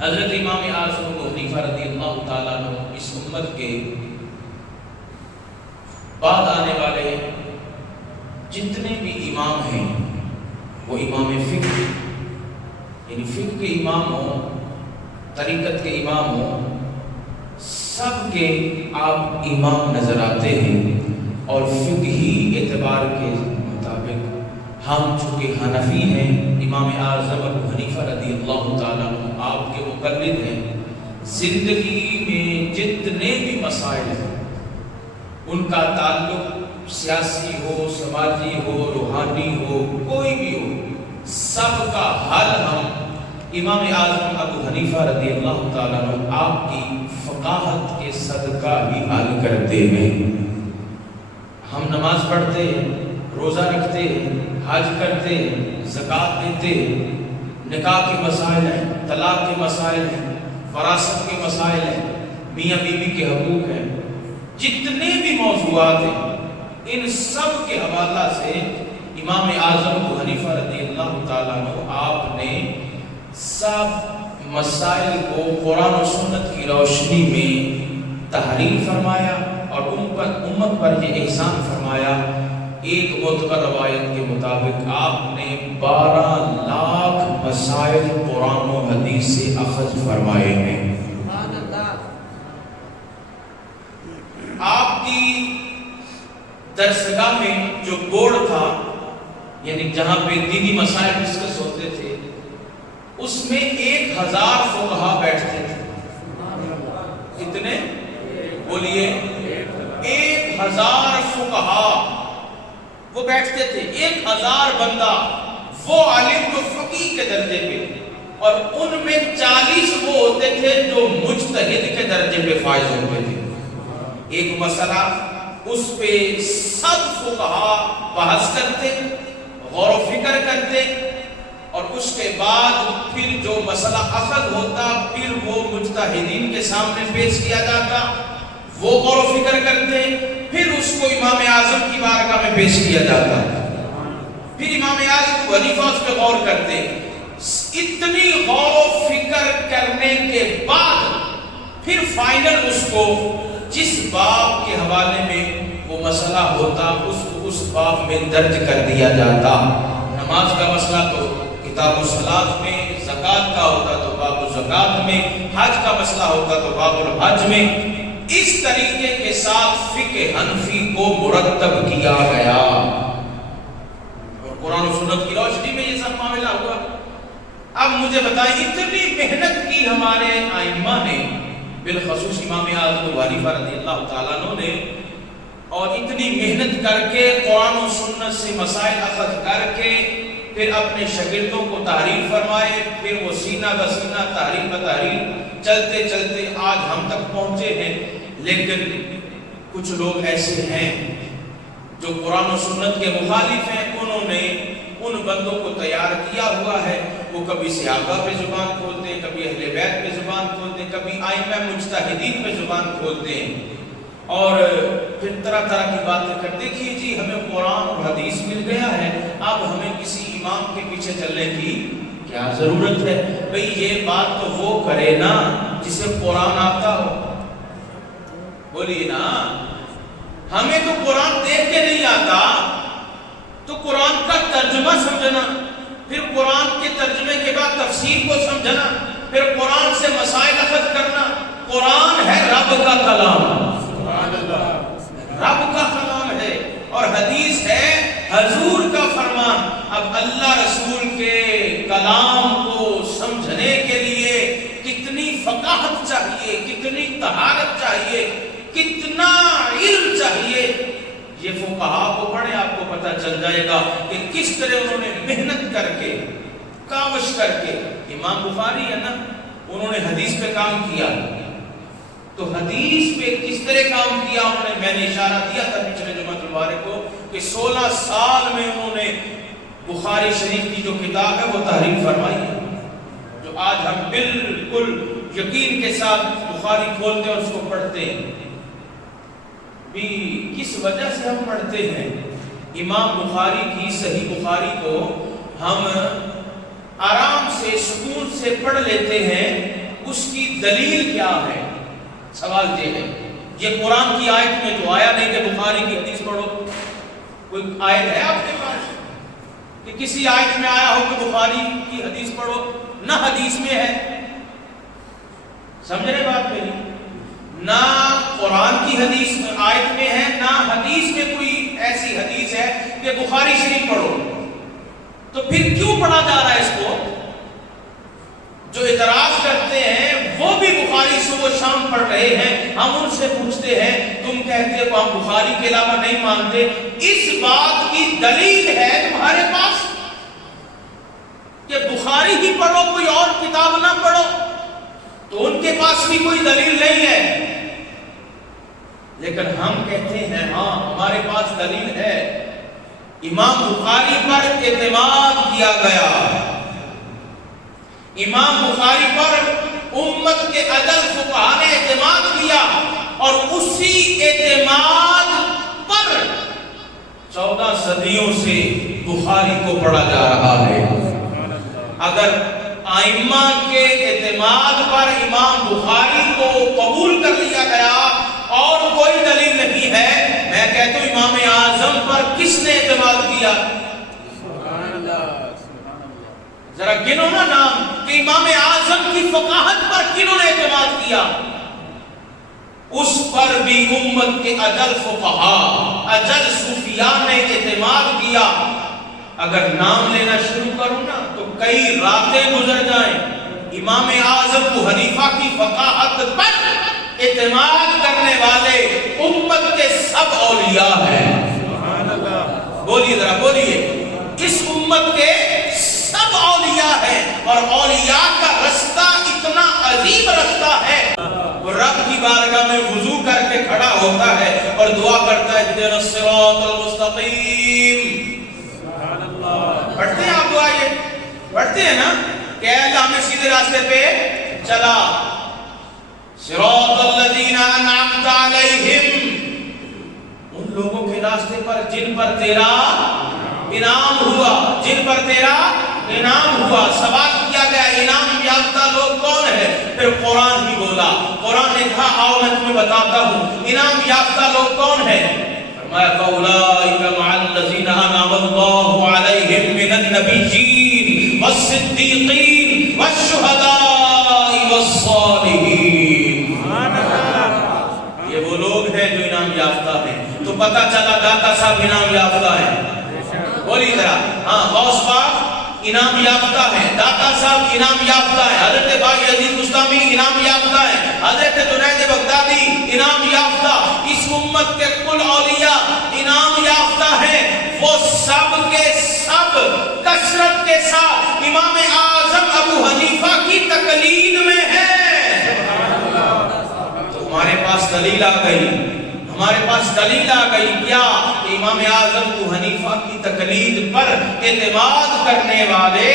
حضرت امام اعظم ابو حنیفہ رضی اللہ تعالیٰ عنہ اس امت کے بعد آنے والے جتنے بھی امام ہیں وہ امام فقہ، یعنی فقہ کے امام ہوں، طریقت کے امام ہوں، سب کے آپ امام نظر آتے ہیں۔ اور فقہی اعتبار کے مطابق ہم چونکہ حنفی ہیں، امام اعظم ابو حنیفہ رضی اللہ تعالیٰ عنہ آپ کے مقلد ہیں، زندگی میں جتنے بھی مسائل ہیں ان کا تعلق سیاسی ہو، سماجی ہو، روحانی ہو، کوئی بھی ہو، سب کا حل ہم امام اعظم ابو حنیفہ رضی اللہ تعالیٰ عنہ آپ کی فقاہت کے صدقہ ہی حل کرتے ہیں۔ ہم نماز پڑھتے ہیں، روزہ رکھتے ہیں، حج کرتے ہیں، زکوٰۃ دیتے ہیں، نکاح کے مسائل ہیں، طلاق کے مسائل ہیں، وراثت کے مسائل ہیں، میاں بیوی کے حقوق ہیں، جتنے بھی موضوعات ہیں ان سب کے حوالہ سے امام اعظم ابو حنیفہ رضی اللہ تعالیٰ عنہ آپ نے سب مسائل کو قرآن و سنت کی روشنی میں تحریر فرمایا اور امت پر یہ احسان فرمایا۔ ایک معتبر روایت کے مطابق آپ نے 12 لاکھ مسائل قرآن و حدیث سے اخذ فرمائے ہیں۔ آپ کی درسگاہ میں جو بورڈ تھا، یعنی جہاں پہ دینی مسائل ڈسکس ہوتے تھے، اس میں 1000 فقہا بیٹھتے تھے۔ کتنے؟ بولیے 1000 فقہا وہ بیٹھتے تھے، 1000 بندہ، وہ عالم جو فقیہ کے درجے پہ، اور ان میں 40 وہ ہوتے تھے جو مجتہد کے درجے پہ فائز ہوتے تھے۔ ایک مسئلہ اس پہ سب فقہا بحث کرتے، غور و فکر کرتے، اور اس کے بعد پھر جو مسئلہ اخذ ہوتا پھر وہ مجتہدین کے سامنے پیش کیا جاتا، وہ غور و فکر کرتے، پھر اس کو امام اعظم کی بارگاہ میں پیش کیا جاتا، پھر امام اعظم ابو حنیفہ اس پہ غور کرتے۔ اتنی غور و فکر کرنے کے بعد پھر فائنل اس کو جس باب کے حوالے میں وہ مسئلہ ہوتا اس باب میں درج کر دیا جاتا۔ نماز کا مسئلہ تو کتاب الصلاۃ میں، زکوٰۃ کا ہوتا تو باب الزکوٰۃ میں، حج کا مسئلہ ہوتا تو باب الحج میں۔ اس طریقے کے ساتھ فقہ حنفی کو مرتب کیا گیا اور قرآن و سنت کی روشنی میں یہ سب معاملہ ہوا۔ اب مجھے بتائیں، اتنی محنت کی ہمارے ائمہ نے، بالخصوص امام اعظم ابو حنیفہ رضی اللہ تعالیٰ عنہ نے، اور اتنی محنت کر کے قرآن و سنت سے مسائل اخذ کر کے پھر اپنے شاگردوں کو تحریر فرمائے، پھر وہ سینہ بسینہ تحریر بتحریر چلتے چلتے آج ہم تک پہنچے ہیں۔ لیکن کچھ لوگ ایسے ہیں جو قرآن و سنت کے مخالف ہیں، انہوں نے ان بندوں کو تیار کیا ہوا ہے، وہ کبھی صحابہ پہ زبان کھولتے ہیں، کبھی اہل بیت پہ زبان کھولتے ہیں، کبھی ائمہ مجتہدین پہ زبان کھولتے ہیں، اور پھر طرح طرح کی باتیں کرتے۔ دیکھیے جی، ہمیں قرآن اور حدیث مل گیا ہے، اب ہمیں کسی امام کے پیچھے چلنے کی کیا ضرورت ہے؟ بھئی یہ بات تو وہ کرے نا جسے قرآن آتا ہو، بولیے نا۔ ہمیں تو قرآن دیکھ کے نہیں آتا، تو قرآن کا ترجمہ سمجھنا، پھر قرآن کے ترجمے کے بعد تفسیر کو سمجھنا، پھر قرآن سے مسائل اخذ کرنا۔ قرآن ہے رب کا کلام، رب کا کلام ہے، اور حدیث ہے حضور کا فرمان۔ اب اللہ رسول کے کلام کو سمجھنے کے لیے کتنی فقاہت چاہیے، کتنی طہارت چاہیے، کتنا علم چاہیے، یہ فقہا کو پڑھیں، آپ کو پتہ چل جائے گا کہ کس طرح انہوں نے محنت کر کے، کاوش کر کے۔ امام بخاری ہے نا، انہوں نے حدیث پہ کام کیا، تو حدیث پہ کس طرح کام کیا انہوں نے، میں نے اشارہ دیا تھا پچھلے جمعہ المبارک کو کہ 16 سال میں انہوں نے بخاری شریف کی جو کتاب ہے وہ تحریر فرمائی ہے، جو آج ہم بالکل یقین کے ساتھ بخاری کھولتے اور اس کو پڑھتے ہیں۔ بھی کس وجہ سے ہم پڑھتے ہیں؟ امام بخاری کی صحیح بخاری کو ہم آرام سے سکون سے پڑھ لیتے ہیں اس کی دلیل کیا ہے؟ سوال یہ ہے، یہ قرآن کی آیت میں تو آیا نہیں کہ بخاری کی حدیث پڑھو. کوئی آیت ہے آپ کے پاس کہ کسی آیت میں آیا ہو کہ بخاری کی حدیث پڑھو؟ نہ حدیث میں ہے. سمجھ رہے بات میری؟ نہ قرآن کی حدیث میں آیت میں ہے، نہ حدیث میں کوئی ایسی حدیث ہے کہ بخاری شریف پڑھو. تو پھر کیوں پڑھا جا رہا ہے اس کو؟ جو اعتراض کرتے ہیں وہ بھی بخاری صبح و شام پڑھ رہے ہیں. ہم ان سے پوچھتے ہیں تم کہتے ہو ہم بخاری کے علاوہ نہیں مانتے، اس بات کی دلیل ہے تمہارے پاس کہ بخاری ہی پڑھو، کوئی اور کتاب نہ پڑھو؟ تو ان کے پاس بھی کوئی دلیل نہیں ہے. لیکن ہم کہتے ہیں ہاں ہمارے پاس دلیل ہے. امام بخاری پر اعتماد کیا گیا، امام بخاری پر امت کے عدل فقہا نے اعتماد کیا، اور اسی اعتماد پر 14 صدیوں سے بخاری کو پڑھا جا رہا ہے. اگر ائمہ کے اعتماد پر امام بخاری کو قبول کر لیا گیا اور کوئی دلیل نہیں ہے، میں کہتا ہوں امام اعظم پر کس نے اعتماد کیا؟ ذرا گنو نا نام کہ امام اعظم کی فقاہت پر کنہوں نے اعتماد کیا؟ اس پر بھی امت کے اجل فقہا، اجل صوفیاء نے اعتماد کیا. اگر نام لینا شروع کروں نا تو کئی راتیں گزر جائیں. امام اعظم ابو حنیفہ کی فقاہت پر اعتماد کرنے والے امت کے سب اولیاء ہیں. بولیے ذرا بولیے، اس امت کے سب اولیاء ہیں. اور اولیاء کا رستہ اتنا عظیم رستہ ہے، وہ رب کی بارگاہ میں وضو کر کے کھڑا ہوتا ہے اور دعا کرتا ہے اہدنا الصراط المستقیم. پڑھتے ہیں آپ دعا؟ یہ پڑھتے ہیں نا کہ اے اللہ ہمیں سیدھے راستے پہ چلا. صراط الذین انعمت علیہم، ان لوگوں کے راستے پر جن پر تیرا انعام ہوا، جن پر تیرا انعام ہوا. سوال کیا گیا انعام یافتہ لوگ کون ہیں؟ پھر قرآن ہی بولا. قرآن نے کہا آؤ میں تمہیں بتاتا ہوں انعام یافتہ لوگ کون ہیں. فَأُولَٰئِكَ مَعَ الَّذِينَ أَنْعَمَ اللَّهُ عَلَيْهِم مِّنَ النَّبِيِّينَ وَالصِّدِّيقِينَ وَالشُّهَدَاءِ وَالصَّالِحِينَ. یہ وہ لوگ ہیں جو انعام یافتہ ہیں. تو پتہ چلا داتا صاحب انعام یافتہ ہیں. بولیے ذرا. ہاں غوث پاک انعام یافتہ ہیں، داتا صاحب انعام یافتہ ہیں، حضرت باقی عزیز مستامی انعام یافتہ ہیں، حضرت جنید بغدادی انعام یافتہ. اس امت کے کل اولیاء انعام یافتہ ہیں. وہ سب کے سب کثرت کے ساتھ امام اعظم ابو حنیفہ کی تقلید میں ہیں. تو ہمارے پاس دلیل آ گئی، ہمارے پاس دلیل آ گئی کیا؟ کہ امام اعظم ابو حنیفہ کی تقلید پر اعتماد کرنے والے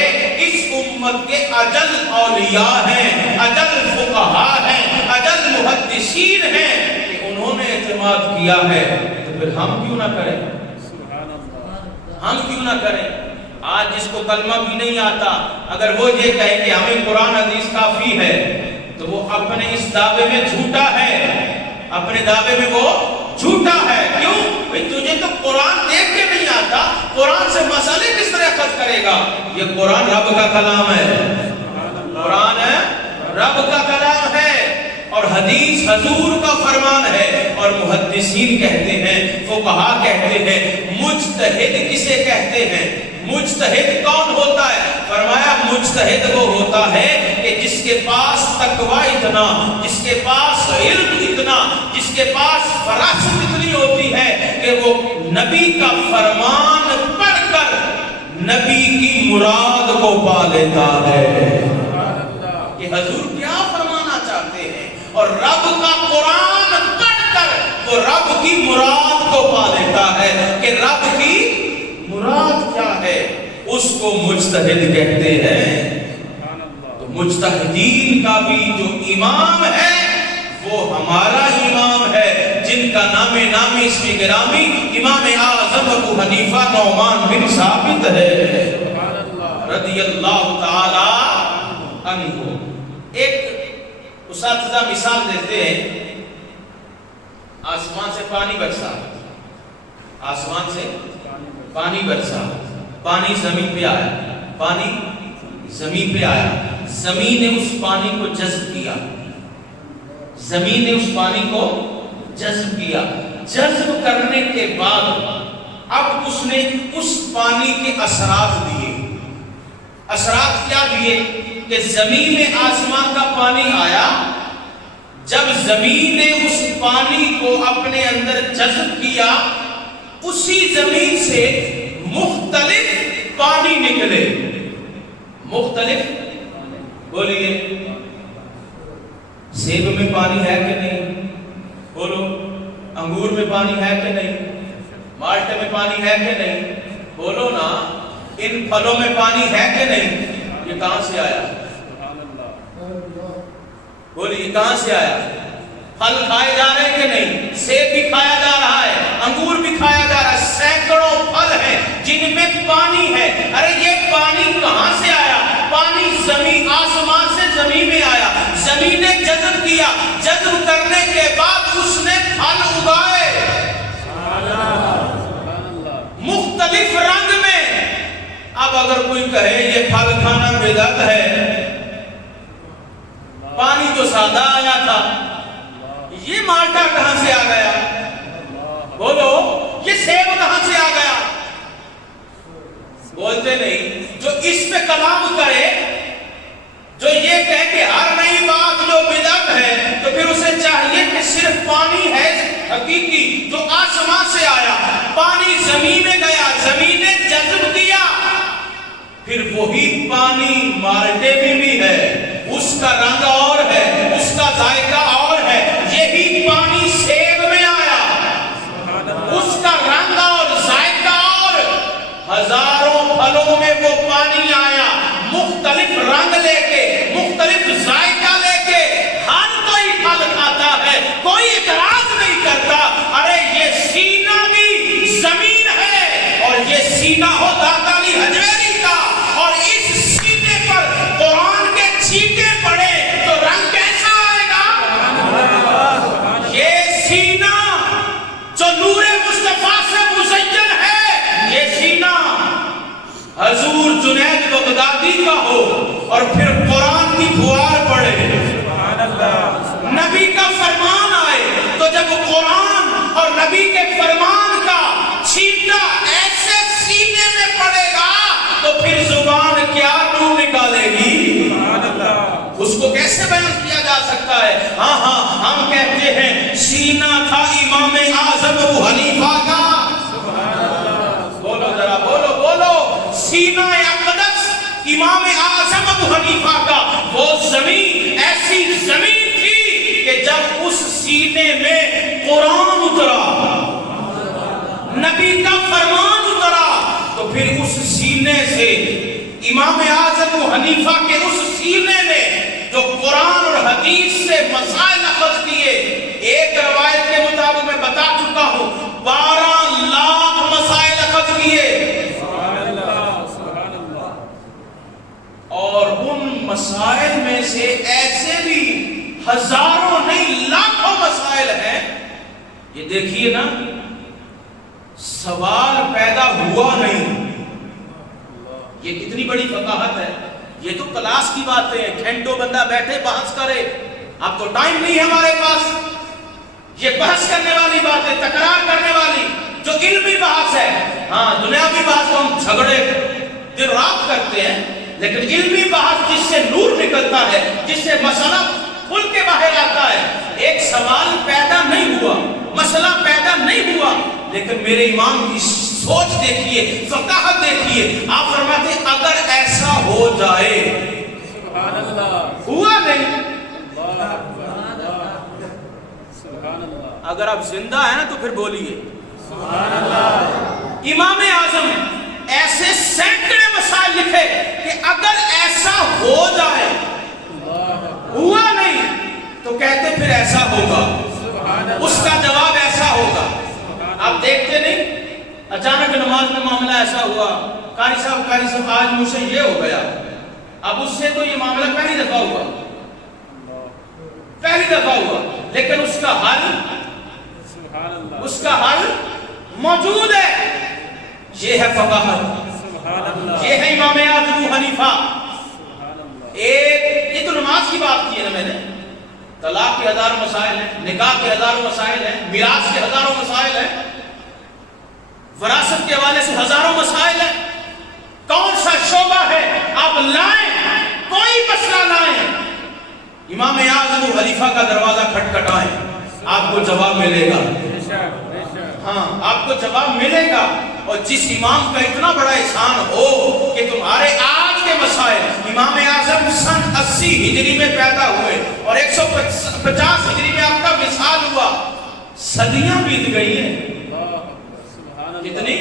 اس امت کے اجل اولیاء ہیں، اجل فقہا ہیں، اجل محدثین ہیں. کہ انہوں نے اعتماد کیا ہے تو پھر ہم کیوں نہ کریں؟ ہم کیوں نہ کریں؟ آج جس کو کلمہ بھی نہیں آتا، اگر وہ یہ کہے کہ ہمیں قرآن حدیث کافی ہے تو وہ اپنے اس دعوے میں جھوٹا ہے، اپنے دعوے میں وہ جھوٹا ہے. کیوں؟ بھئی تجھے تو قرآن دیکھ کے نہیں آتا، قرآن سے مسئلے کس طرح اخذ کرے گا؟ یہ قرآن رب کا کلام ہے، قرآن ہے رب کا کلام ہے، اور حدیث حضور کا فرمان ہے. اور محدثین کہتے ہیں، فقہا کہتے ہیں، مجتہد کسے کہتے ہیں؟ مجتہد کون ہوتا ہے؟ فرمایا مجتہد وہ ہوتا ہے کہ جس کے پاس تقوی اتنا، جس کے پاس علم اتنا، جس کے پاس فراست اتنی ہوتی ہے کہ وہ نبی کا فرمان پڑھ کر نبی کی مراد کو پا لیتا ہے. کہ حضور کیا فرمانا چاہتے ہیں، اور رب کا قرآن پڑھ کر وہ رب کی مراد کو پا لیتا ہے. کہ رب کی مراد کیا ہے، اس کو مجتہد کہتے ہیں. تو مجتہدین کا بھی جو امام ہے وہ ہمارا امام ہے، جن کا نام نامی اسم گرامی امام اعظم ابو حنیفہ نعمان بن ثابت ہے رضی اللہ تعالی عنہ. ایک اساتذہ مثال دیتے ہیں، آسمان سے پانی برسا، آسمان سے پانی برسا، پانی زمین پہ آیا، پانی زمین پہ آیا، زمین نے اس پانی کو جذب کیا، زمین نے اس پانی کو جذب کیا، جذب کرنے کے بعد اب اس نے اس پانی کے اثرات دیے۔ اثرات کیا دیے کہ زمین میں آسمان کا پانی آیا، جب زمین نے اس پانی کو اپنے اندر جذب کیا، اسی زمین سے مختلف پانی نکلے، مختلف، بولیے سیب میں پانی ہے کہ نہیں؟ بولو انگور میں پانی ہے کہ نہیں؟ مالٹے میں پانی ہے کہ نہیں؟ بولو نا، ان پھلوں میں پانی ہے کہ نہیں؟ یہ کہاں سے آیا؟ بولیے یہ کہاں سے آیا؟ پھل کھائے جا رہے ہیں کہ نہیں؟ سیب بھی کھایا جا رہا ہے، انگور بھی کھایا جا رہا ہے، سینکڑوں پھل ہیں جن میں پانی ہے۔ ارے یہ پانی کہاں سے آیا؟ پانی زمین، آسمان سے زمین میں آیا، زمین نے جذب کیا، جذب کرنے کے بعد اس نے پھل اگائے مختلف رنگ میں۔ اب اگر کوئی کہے یہ پھل کھانا بدعت ہے، پانی تو سادہ آیا تھا، یہ مالٹا کہاں سے آ گیا؟ بولو یہ سیب کہاں سے آ گیا؟ بولتے نہیں۔ جو اس پہ کلام کرے، جو یہ کہے کہ ہر نئی بات جو بدعت ہے، تو پھر اسے چاہیے کہ صرف پانی ہے حقیقی جو آسمان سے آیا، پانی زمین میں گیا، زمین نے جذب کیا، پھر وہی پانی مالٹے میں بھی ہے، اس کا رنگ اور ہے، اس کا ذائقہ اور ہے، یہی پانی سیب میں آیا، اس کا رنگ اور ذائقہ اور، ہزاروں پھلوں میں وہ پانی آیا، مختلف رنگ لے کے، مختلف ذائقہ لے کے، ہر کوئی پھل کھاتا ہے، کوئی اعتراض نہیں کرتا۔ ارے یہ سینہ بھی زمین ہے، اور یہ سینہ ہو داتا علی حجویری کا، اور اس سینے پر قرآن کے چھینٹے پڑے تو رنگ کیسا آئے گا؟ یہ سینہ جو نور مصطفیٰ سے مزین ہے، یہ سینہ حضور جنید بغدادی کا ہو اور پھر قرآن کی پھوار پڑے، نبی کا فرمان آئے، تو جب قرآن اور نبی کے فرمان کا چھینٹا ایسے سینے میں پڑے گا تو پھر زبان کیا نور نکالے گی؟ اس کو کیسے بیان کیا جا سکتا ہے؟ ہاں ہم کہتے ہیں سینہ تھا امام اعظم ابو حنیفہ کا، بولو ذرا، بولو سینہ اقدس امام اعظم ابو حنیفہ کا، وہ زمین ایسی زمین تھی کہ جب اس سینے میں قرآن اترا، نبی کا فرمان اترا، تو پھر اس سینے سے امام اعظم ابو حنیفہ کے اس سینے نے جو قرآن اور حدیث سے مسائل اخذ کیے، ایک روایت کے مطابق میں بتا چکا ہوں 12 لاکھ مسائل اخذ کیے، اور ان مسائل میں سے ایسے بھی ہزاروں نہیں لاکھوں مسائل ہیں، یہ دیکھیے نا، سوال پیدا ہوا نہیں۔ یہ کتنی بڑی فقاہت ہے، یہ تو کلاس کی باتیں ہیں، گھنٹوں بندہ بیٹھے بحث کرے، اب تو ٹائم نہیں ہے ہمارے پاس، یہ بحث کرنے والی باتیں، تکرار کرنے والی جو علمی بحث ہے، ہاں دنیاوی بحث تو ہم جھگڑے دن رات کرتے ہیں، لیکن علمی بحث جس سے نور نکلتا ہے، جس سے مسئلہ کھل کے باہر آتا ہے، ایک سوال پیدا نہیں ہوا، مسئلہ پیدا نہیں ہوا، لیکن میرے امام کی سوچ دیکھیے، فقاہت دیکھیے، آپ فرماتے ہیں اگر ایسا ہو جائے، سبحان اللہ، ہوا نہیں، اگر آپ زندہ ہیں نا تو پھر بولیے سبحان اللہ۔ امام اعظم ایسے سینکڑے مسائل لکھے کہ اگر ایسا ہو جائے، ہوا نہیں تو کہتے پھر ایسا ہوگا، اس کا جواب ایسا ہوگا۔ آپ دیکھتے نہیں، اچانک نماز میں معاملہ ایسا ہوا، قاری صاحب آج مجھ سے یہ ہو گیا، اب اس سے تو یہ معاملہ پہلی دفعہ ہوا، پہلی دفعہ ہوا، لیکن اس کا حل موجود ہے. یہ ہے فقاہت، یہ ہے امام اعظم ابو حنیفہ. یہ تو نماز کی بات کی ہے نا میں نے. طلاق کے ہزاروں مسائل ہیں، نکاح کے ہزاروں مسائل ہیں، میراث کے ہزاروں مسائل ہیں، وراثت کے حوالے سے ہزاروں مسائل ہیں. کون سا شعبہ ہے آپ لائیں، کوئی مسئلہ لائیں، امام اعظم ابو حنیفہ کا دروازہ کھٹکھٹائیں، آپ کو جواب ملے گا. ہاں آپ کو جواب ملے گا. اور جس امام کا اتنا بڑا احسان ہو کہ تمہارے آج کے مسائل، امام اعظم سن 80 ہجری میں پیدا ہوئے اور 150 ہجری میں آپ کا وصال ہوا. صدیاں بیت گئی ہیں، کتنی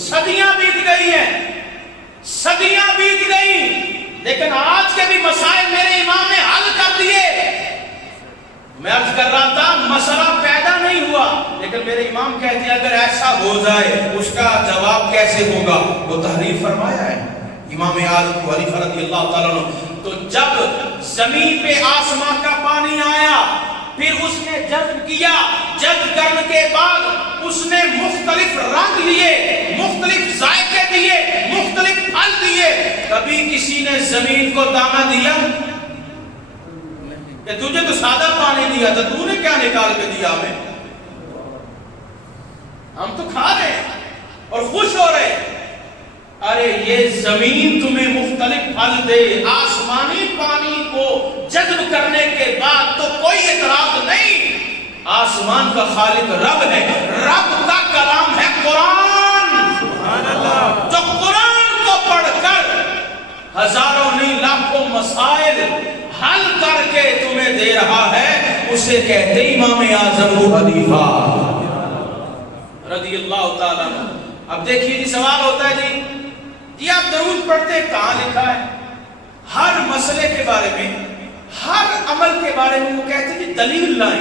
صدیاں بیت گئی ہیں، صدیاں بیت گئی، لیکن آج کے بھی مسائل میرے امام نے حل کر دیے. میں عرض کر رہا تھا مسئلہ پیدا نہیں ہوا، لیکن میرے امام کہتے ہیں اگر ایسا ہو جائے اس کا جواب کیسے ہوگا، وہ تحریر فرمایا ہے امام اعظم ابو حنیفہ رضی اللہ تعالیٰ عنہ. تو جب زمین پہ آسمان کا پانی آیا، پھر اس نے جذب کیا، جذب کرنے کے بعد اس نے مختلف رنگ لیے، مختلف ذائقے دیے، مختلف پھل دیے. کبھی کسی نے زمین کو دانہ دیا کہ تجھے تو سادہ پانی دیا تھا، تو نے کیا نکال کے دیا ہمیں؟ ہم تو کھا رہے ہیں اور خوش ہو رہے ہیں. ارے یہ زمین تمہیں مختلف پھل دے، آسمانی پانی کو جذب کرنے کے بعد تو کوئی اعتراض نہیں. آسمان کا خالق رب ہے، رب کا کلام ہے قرآن. جو قرآن کو پڑھ کر ہزاروں نہیں لاکھوں مسائل حل کر کے تمہیں دے رہا ہے، اسے کہتے امام اعظم ابو حنیفہ رضی اللہ تعالیٰ عنہ. اب دیکھیے جی سوال ہوتا ہے جی آپ درود پڑھتے ہیں، کہاں لکھا ہے؟ ہر مسئلے کے بارے میں، ہر عمل کے بارے میں وہ کہتے ہیں جی دلیل لائیں،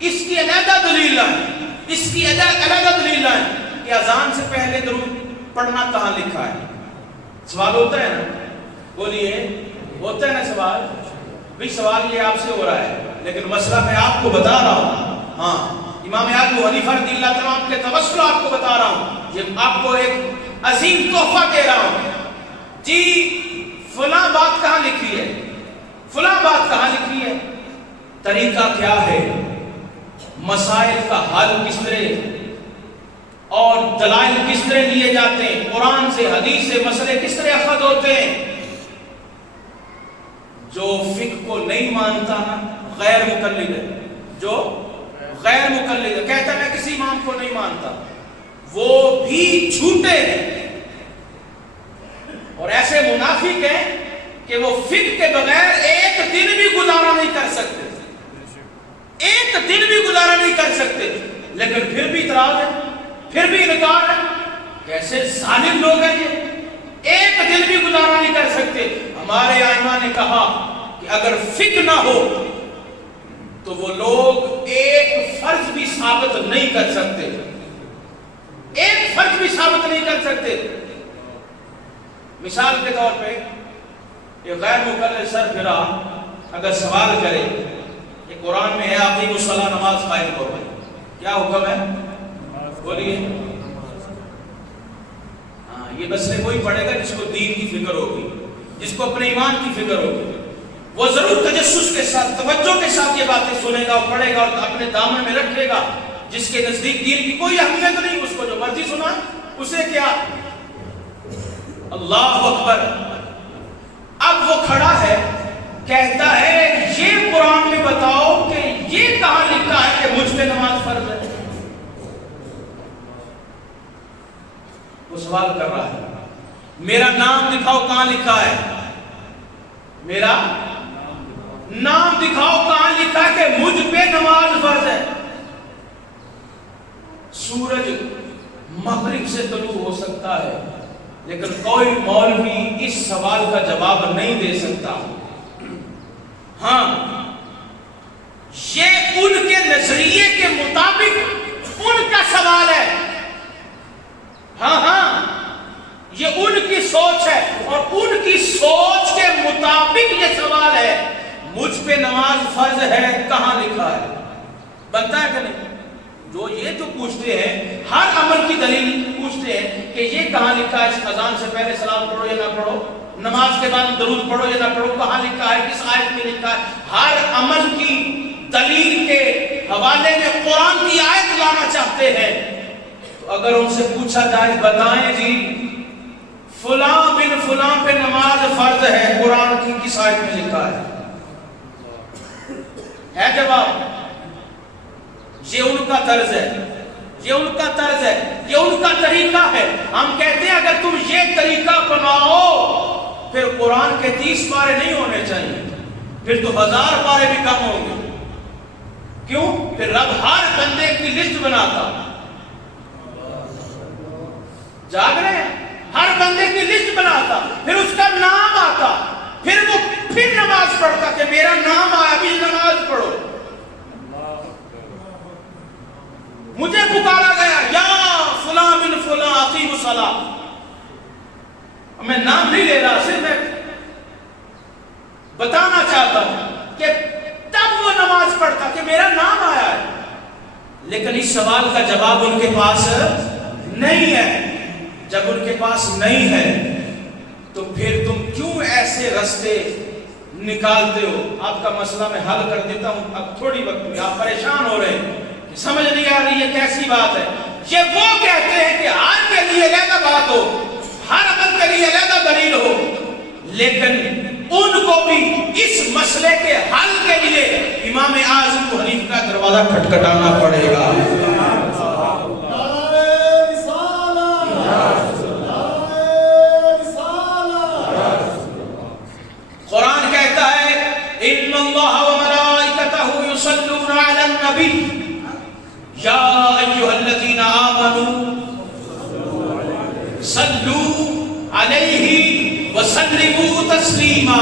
اس کی علیحدہ دلیل لائیں، اس کی علیحدہ دلیل لائیں کہ اذان سے پہلے درود پڑھنا کہاں لکھا ہے. سوال ہوتا ہے نا، بولیے ہوتا ہے نا سوال. بھی سوال یہ آپ سے ہو رہا ہے، لیکن مسئلہ میں آپ کو بتا رہا ہوں. ہاں امام اعظم ابو حنیفہ رضی اللہ تعالیٰ عنہ کے توسل آپ کو بتا رہا ہوں، یہ آپ کو ایک عظیم تحفہ دے رہا ہوں. جی فلاں بات کہاں لکھی ہے، فلاں بات کہاں لکھی ہے، طریقہ کیا ہے، مسائل کا حل کس طرح اور دلائل کس طرح لیے جاتے ہیں، قرآن سے حدیث سے مسئلے کس طرح اخذ ہوتے ہیں. جو فقہ کو نہیں مانتا نا غیر مقلد ہے، جو غیر مقلد ہے، کہتا ہے میں کسی امام کو نہیں مانتا، وہ بھی جھوٹے ہیں. اور ایسے منافق ہیں کہ وہ فقہ کے بغیر ایک دن بھی گزارا نہیں کر سکتے، ایک دن بھی گزارا نہیں کر سکتے، لیکن پھر بھی اعتراض ہے، پھر بھی انکار ہے. کیسے ظالم لوگ ہیں یہ، ایک دن بھی گزارا نہیں کر سکتے. ہمارے ائمہ نے کہا کہ اگر فقہ نہ ہو تو وہ لوگ ایک فرض بھی ثابت نہیں کر سکتے، ایک فرض بھی ثابت نہیں کر سکتے. مثال کے طور پہ یہ غیر مقلد سر پھرا اگر سوال کرے کہ قرآن میں ہے اقیموا الصلاۃ، نماز قائم کرو، کیا حکم ہے؟ بولیے. ہاں یہ مسئلے وہی پڑھے گا جس کو دین کی فکر ہوگی، جس کو اپنے ایمان کی فکر ہوگی. وہ ضرور تجسس کے ساتھ، توجہ کے ساتھ یہ باتیں سنے گا اور پڑھے گا اور اپنے دامن میں رکھے گا. جس کے نزدیک دین کی کوئی اہمیت نہیں، اس کو جو مرضی سنا اسے کیا. اللہ اکبر. اب وہ کھڑا ہے کہتا ہے یہ قرآن میں بتاؤ کہ یہ کہاں لکھا ہے کہ مجھ پہ نماز فرض ہے. وہ سوال کر رہا ہے میرا نام دکھاؤ کہاں لکھا ہے، میرا نام دکھاؤ کہاں لکھا ہے کہ مجھ پہ نماز فرض ہے. سورج مغرب سے طلوع ہو سکتا ہے لیکن کوئی مولوی اس سوال کا جواب نہیں دے سکتا. ہاں یہ ان کے نظریے کے مطابق ان کا سوال ہے. ہاں یہ ان کی سوچ ہے اور ان کی سوچ کے مطابق یہ سوال ہے. مجھ پہ نماز فرض ہے کہاں لکھا ہے؟ بنتا ہے کہ نہیں؟ جو یہ تو پوچھتے ہیں، ہر عمل کی دلیل پوچھتے ہیں کہ یہ کہاں لکھا ہے، اس اذان سے پہلے سلام پڑھو یا نہ پڑھو، نماز کے بعد درود پڑھو یا نہ پڑھو، کہاں لکھا ہے، کس آیت میں لکھا ہے؟ ہر عمل کی دلیل کے حوالے میں قرآن کی آیت لانا چاہتے ہیں۔ تو اگر ان سے پوچھا جائے بتائیں جی فلاں بن فلاں پہ نماز فرض ہے، قرآن کی کس آیت میں لکھا ہے جواب؟ یہ ان کا طرز ہے، یہ ان کا طرز ہے، یہ ان کا طریقہ ہے۔ ہم کہتے ہیں اگر تم یہ طریقہ بناؤ پھر قرآن کے 30 پارے نہیں ہونے چاہیے، پھر تو 1000 پارے بھی کم ہوں گے۔ کیوں؟ پھر رب ہر بندے کی لسٹ بناتا، جاگ رہے ہیں، ہر بندے کی لسٹ بناتا، پھر اس کا نام آتا، پھر وہ پھر نماز پڑھتا کہ میرا نام آیا بھی نماز پڑھو، مجھے پکارا گیا یا فلاں بن فلاں اقیم الصلاۃ، میں نام نہیں لے رہا، صرف میں بتانا چاہتا ہوں کہ تب وہ نماز پڑھتا کہ میرا نام آیا ہے۔ لیکن اس سوال کا جواب ان کے پاس نہیں ہے۔ جب ان کے پاس نہیں ہے تو پھر تم کیوں ایسے رستے نکالتے ہو؟ آپ کا مسئلہ میں حل کر دیتا ہوں، اب تھوڑی وقت میں آپ پریشان ہو رہے ہیں، سمجھ نہیں آ رہی یہ کیسی بات ہے۔ یہ وہ کہتے ہیں کہ ہر کے لیے علیحدہ بات ہو، ہر عمل کے لیے علیحدہ دلیل ہو، لیکن ان کو بھی اس مسئلے کے حل کے لیے امام اعظم ابو حنیفہ کا دروازہ کھٹکھٹانا پڑے گا۔ قرآن کہتا ہے ان اللہ وملائکتہ یصلون علی النبی یا ایھا الذین آمنوا صلوا علیہ وسلموا تسلیما۔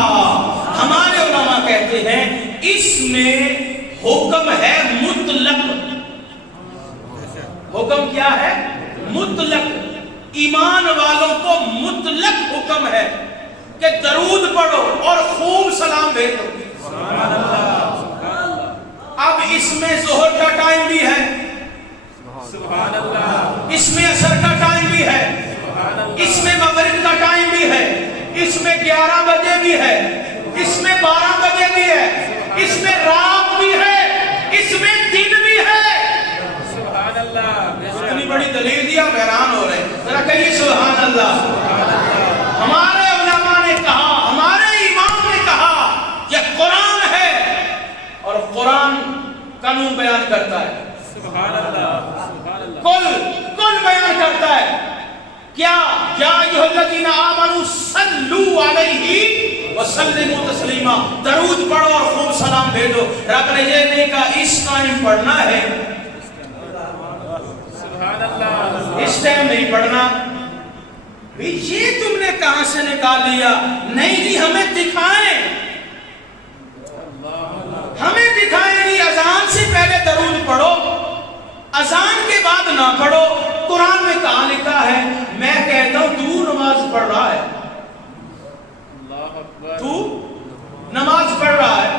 ہمارے علماء کہتے ہیں اس میں حکم ہے مطلق۔ حکم کیا ہے؟ مطلق۔ ایمان والوں کو مطلق حکم ہے کہ درود پڑھو اور خوب سلام بھیجو۔ اب اس میں ظہر کا ٹائم بھی ہے، اس میں عصر کا ٹائم بھی ہے، اس میں مغرب کا ٹائم بھی ہے، اس میں 11 بجے بھی ہے، اس میں 12 بجے بھی ہے، اس میں رات بھی ہے، اس میں دن بھی ہے۔ سبحان اللہ، اتنی بڑی دلیل دیا حیران ہو رہے ہیں، ذرا کہیے سبحان اللہ۔ ہمارے علماء نے کہا، ہمارے امام نے کہا یہ قرآن ہے اور قرآن قانون بیان کرتا ہے۔ سبحان اللہ، کل بیان کرتا ہے۔ کیا؟ یا ایھا الذین آمنوا صلوا علیہ وسلموا تسلیما، درود پڑھو اور خوب سلام بھیجو۔ رب نے یہ نہیں کہا اس ٹائم پڑھنا ہے، سبحان اللہ، اس ٹائم نہیں پڑھنا۔ یہ تم نے کہاں سے نکال لیا؟ نہیں جی، ہمیں دکھائیں، ہمیں دکھائیں نہیں۔ اذان سے پہلے درود پڑھو، اذان کے بعد نہ پڑھو۔ قرآن میں کہاں لکھا ہے؟ میں کہتا ہوں تو نماز پڑھ رہا ہے، تو نماز پڑھ رہا ہے،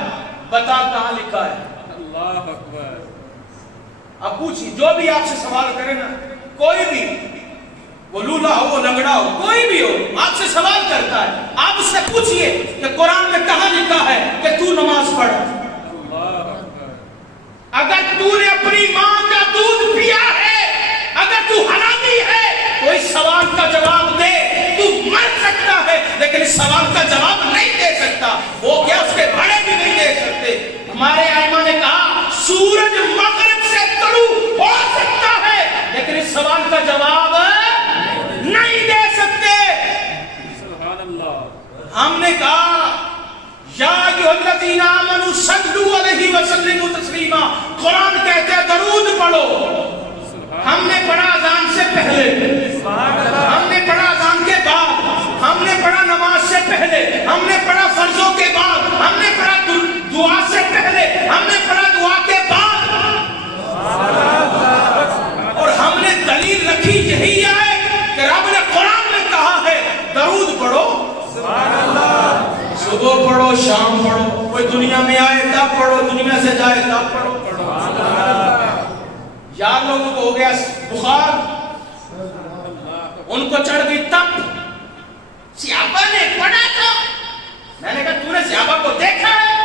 بتا کہاں لکھا ہے؟ اللہ اکبر۔ اب پوچھیں، جو بھی آپ سے سوال کرے نا، کوئی بھی، وہ لولا ہو، وہ لنگڑا ہو، کوئی بھی ہو، آپ سے سوال کرتا ہے، آپ اس سے پوچھئے کہ قرآن میں کہاں لکھا ہے کہ تو نماز پڑھ۔ اگر تو نے اپنی ماں کا دودھ پیا ہے، اگر تو حلالی ہے تو اس سوال کا جواب دے۔ تو مر سکتا ہے لیکن اس سوال کا جواب نہیں دے سکتا، وہ کیا اس کے بڑے بھی نہیں دے سکتے۔ ہمارے ائمہ نے کہا سورج مغرب سے طلوع ہو سکتا ہے لیکن اس سوال کا جواب نہیں دے سکتے۔ سبحان اللہ۔ ہم نے کہا یا ایھا الذین آمنوا صلوا علیہ وسلموا تسلیما، قرآن کہتے ہیں درود پڑھو۔ ہم نے پڑھا اذان سے پہلے، ہم نے پڑھا اذان کے بعد، ہم نے پڑھا نماز سے پہلے، ہم نے پڑھا فرضوں کے بعد، ہم نے پڑھا دعا سے پہلے، ہم نے پڑھا دعا کے بعد، اور ہم نے دلیل رکھی یہی ہے کہ رب نے قرآن میں کہا ہے درود پڑھو، صبح پڑھو شام پڑھو، کوئی دنیا آئے تب پڑھو، دنیا سے جائے تب پڑھو۔ یار لوگوں کو ہو گیا بخار، ان کو چڑھ گئی تپ، صحابہ نے پڑھا تھا، میں نے کہا تو نے صحابہ کو دیکھا ہے؟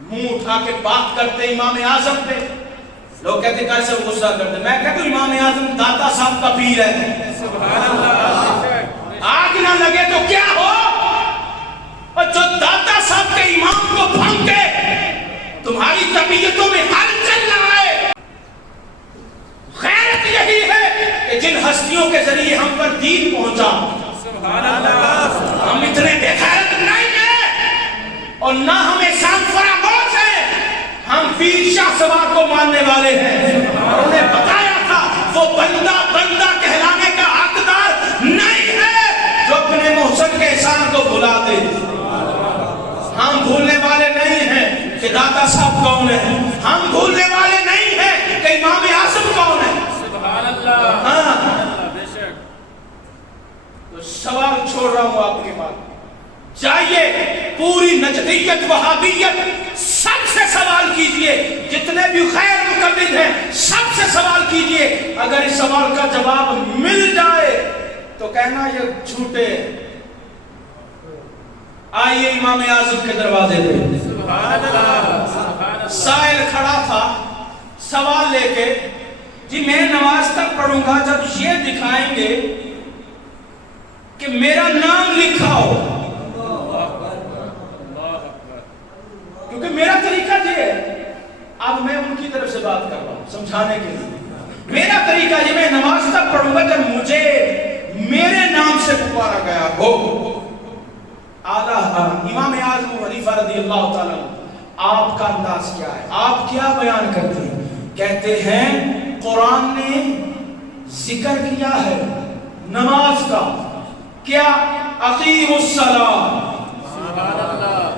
منہ اٹھا کے بات کرتے امام اعظم پہ، لوگ کہتے کیسے غصہ کرتے، میں کہتا ہوں امام اعظم داتا صاحب کا پیر ہے، آگ نہ لگے تو کیا ہو، اور جو داتا صاحب کے امام کو بھنگ کے تمہاری طبیعتوں میں حل چل رہا ہے۔ غیرت یہی ہے کہ جن ہستیوں کے ذریعے ہم پر دین پہنچا، ہم اتنے بے غیرت نہیں ہیں اور نہ ہمیں شان فراموش ہے، ہم پیر شاہ سوار کو ماننے والے ہیں، اور انہیں بتایا تھا وہ بندہ بندہ کہلانے کا حقدار نہیں ہے جو اپنے محسن کے احسان کو بھلا دے۔ ہم بھولنے والے نہیں ہیں کہ داتا صاحب کون ہے، ہم بھولنے والے نہیں ہیں کہ امام اعظم کون ہے۔ ہاں تو سوال چھوڑ رہا ہوں آپ کے بعد، جائیے پوری نجدیت وہابیت سب سے سوال کیجئے، جتنے بھی غیر مقلد ہیں سب سے سوال کیجئے، اگر اس سوال کا جواب مل جائے تو کہنا یہ جھوٹے۔ آئیے امام اعظم کے دروازے پہ، سائل کھڑا تھا سوال لے کے، جی میں نماز تک پڑھوں گا جب یہ دکھائیں گے کہ میرا نام لکھا ہو، کیونکہ میرا طریقہ یہ ہے، اب میں ان کی طرف سے بات کر رہا ہوں سمجھانے کے لیے، میرا طریقہ یہ میں نماز تک پڑھوں گا جب مجھے میرے نام سے پکارا گیا ہو۔ امام اعظم ابو حنیفہ رضی اللہ تعالیٰ آپ کا انداز کیا ہے، آپ کیا بیان کرتے ہیں؟ کہتے ہیں قرآن نے ذکر کیا ہے نماز کا، کیا اقیموا الصلاۃ، سبحان اللہ،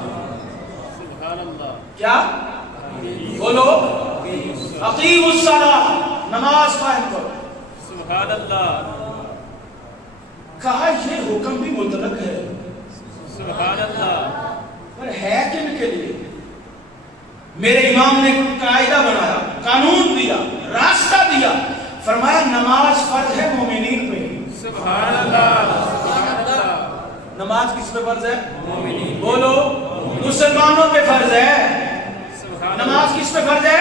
سبحان اللہ، کیا بولو اقیموا الصلاۃ، نماز قائم کرو، سبحان اللہ۔ کہا یہ حکم بھی مطلق ہے، سبحان اللہ، پر ہے کن کے لیے؟ میرے امام نے قاعدہ بنایا، قانون دیا، راستہ دیا، فرمایا نماز فرض ہے مومنین پہ، سبحان اللہ، سبحان اللہ۔ نماز کس پہ فرض ہے؟ مومنین، بولو مسلمانوں پہ فرض ہے، نماز کس پہ فرض ہے؟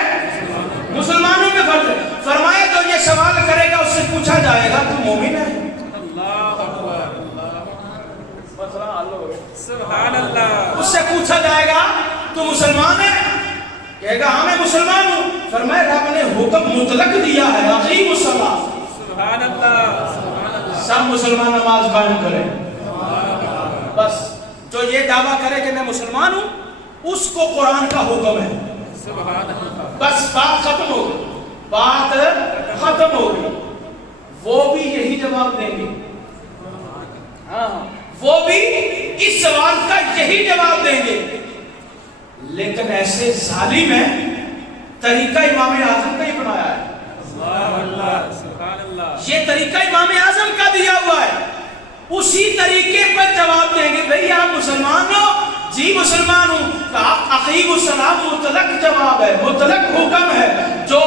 مسلمانوں پہ فرض ہے۔ فرمایا تو یہ سوال کرے گا اس سے پوچھا جائے گا تو مومن ہے، اللہ اکبر، سبحان اللہ، اس سے پوچھا جائے گا تو مسلمان ہے، کہے گا ہاں میں مسلمان ہوں، فرمایا رب نے حکم مطلق دیا ہے اقیموا الصلاۃ، سبحان اللہ، سبحان اللہ، سب مسلمان نماز قائم کریں۔ بس جو یہ دعویٰ کرے کہ میں مسلمان ہوں اس کو قرآن کا حکم ہے، سبحان اللہ، بس بات ختم ہو گئی، بات ختم ہو گئی۔ وہ بھی یہی جواب دیں گے، ہاں وہ بھی اس سوال کا یہی جواب دیں گے، لیکن ایسے ظالم ہیں طریقہ امام اعظم کا ہی بنایا ہے، سبحان اللہ، یہ طریقہ امام اعظم کا دیا ہوا ہے، اسی طریقے پر جواب دیں گے۔ بھئی آپ مسلمان ہو؟ جی مسلمان ہوں۔ اقیموا الصلاۃ مطلق جواب ہے، مطلق حکم ہے، جو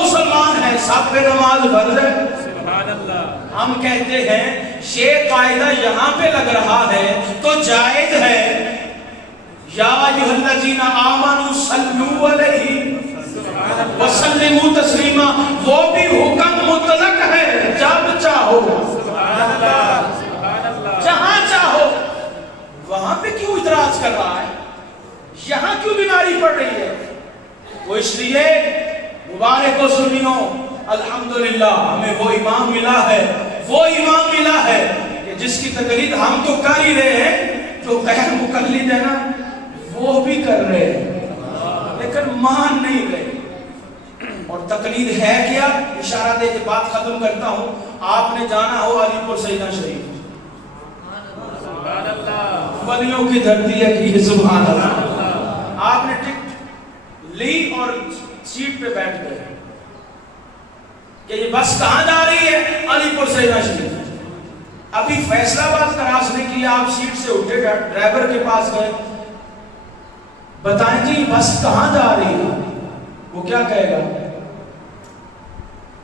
مسلمان ہیں سب پہ نماز فرض ہے، سبحان اللہ۔ ہم کہتے ہیں یہ قاعدہ یہاں پہ لگ رہا ہے تو جائز ہے، یا ایھا الذین آمنوا صلوا علیہ وسلموا تسلیما، وہ بھی حکم مطلق ہے، جب چاہو، سبحان اللہ، سبحان اللہ، جہاں چاہو۔ وہاں پہ کیوں اعتراض کر رہا ہے؟ یہاں کیوں بیماری پڑ رہی ہے؟ وہ اس لیے مبارک و سنیوں، الحمدللہ ہمیں وہ امام ملا ہے، وہ امام ملا ہے کہ جس کی تقلید ہم تو کر ہی رہے ہیں، جو غیر مقلد ہے نا وہ بھی کر رہے ہیں لیکن مان نہیں رہے۔ اور تقلید ہے کیا؟ اشارہ دے کے بات ختم کرتا ہوں، آپ نے جانا ہو علی پور سیدہ شریف، سبحان اللہ، ولیوں کی دھرتی ہے کہ سبحان اللہ، آپ نے ٹکٹ لی اور سیٹ پہ بیٹھ گئے کہ یہ بس کہاں جا رہی ہے؟ علی پور سیدہ شریف۔ ابھی فیصلہ آباد کراس نے کیا، آپ سیٹ سے اٹھے، ڈرائیور کے پاس گئے، بتائیں جی بس کہاں جا رہی ہے؟ وہ کیا کہے گا؟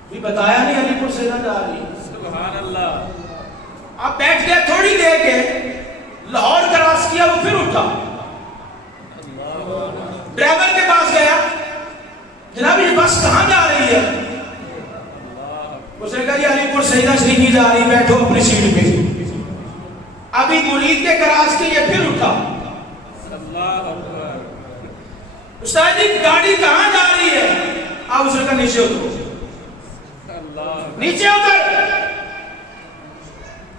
بھی بتایا نہیں، علی پور سے نہ جا رہی۔ سبحان اللہ۔ آپ بیٹھ گئے، تھوڑی دیر کے لاہور کراس کیا، وہ پھر اٹھا، ڈرائیور کے پاس گیا، جناب یہ بس کہاں جا رہی ہے؟ اس نے کہا یہ علی پور سیدہ شریفی جا رہی، بیٹھو اپنی سیٹ پہ۔ ابھی مرید کے کراس کے یہ پھر اٹھا، استاد جی گاڑی کہاں جا رہی ہے؟ آپ اس نے کہا نیچے اترو، نیچے اتر،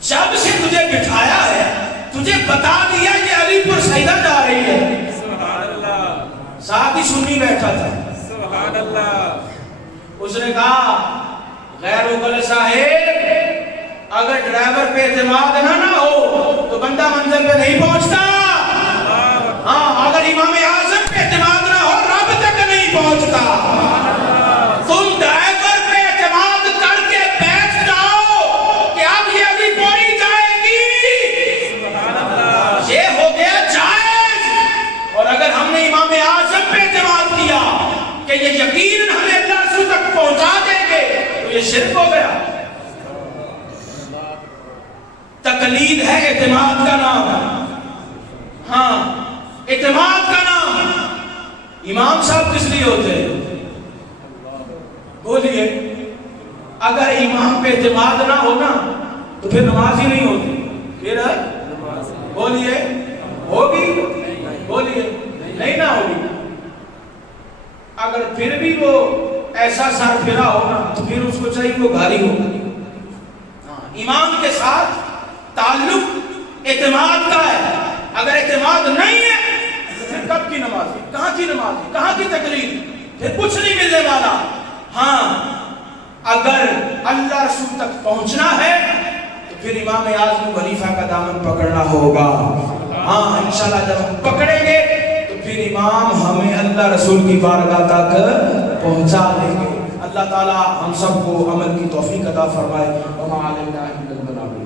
جب سے تجھے بٹھایا ہے تجھے بتا دیا کہ علی پور سیدہ جا رہی ہے۔ سبحان اللہ۔ ساتھ ہی سنی بیٹھا تھا۔ سبحان اللہ۔ اس نے کہا غیر اقل صاحب، اگر ڈرائیور پہ اعتماد نہ ہو تو بندہ منزل پہ نہیں پہنچتا، ہاں اگر امام اعظم پہ اعتماد نہ ہو رب تک نہیں پہنچتا۔ تم ڈرائیور پہ اعتماد کر کے بیٹھ جاؤ کہ اب یہ علی پوری جائے گی، یہ ہو گیا جائز۔ اور اگر ہم نے امام اعظم پہ اعتماد کیا کہ یہ یقیناً ہمیں اللہ رسول تک پہنچا دیں گے تو یہ شرک ہو گیا۔ تقلید ہے اعتماد کا نام، ہاں اعتماد کا نام۔ امام صاحب کس لیے ہوتے ہیں؟ بولیے، اگر امام پہ اعتماد نہ ہونا تو پھر نماز ہی نہیں ہوتی، پھر بولیے ہوگی، بولیے نہیں نہ ہوگی۔ اگر پھر بھی وہ ایسا سر پھرا ہونا تو پھر اس کو چاہیے وہ گھاری ہوگا۔ امام کے ساتھ تعلق اعتماد کا ہے، اگر اعتماد نہیں ہے تو پھر کب کی نماز ہے، کہاں کی نماز ہے، کہاں کی تقریر، پھر کچھ نہیں ملنے والا۔ ہاں اگر اللہ رسول تک پہنچنا ہے تو پھر امام اعظم خلیفہ کا دامن پکڑنا ہوگا۔ ہاں انشاءاللہ جب ہم پکڑیں گے تو پھر امام ہمیں اللہ رسول کی بارگاہ تک پہنچا دیں گے۔ اللہ تعالی ہم سب کو عمل کی توفیق عطا فرمائے۔ وما علینا الا البلاغ۔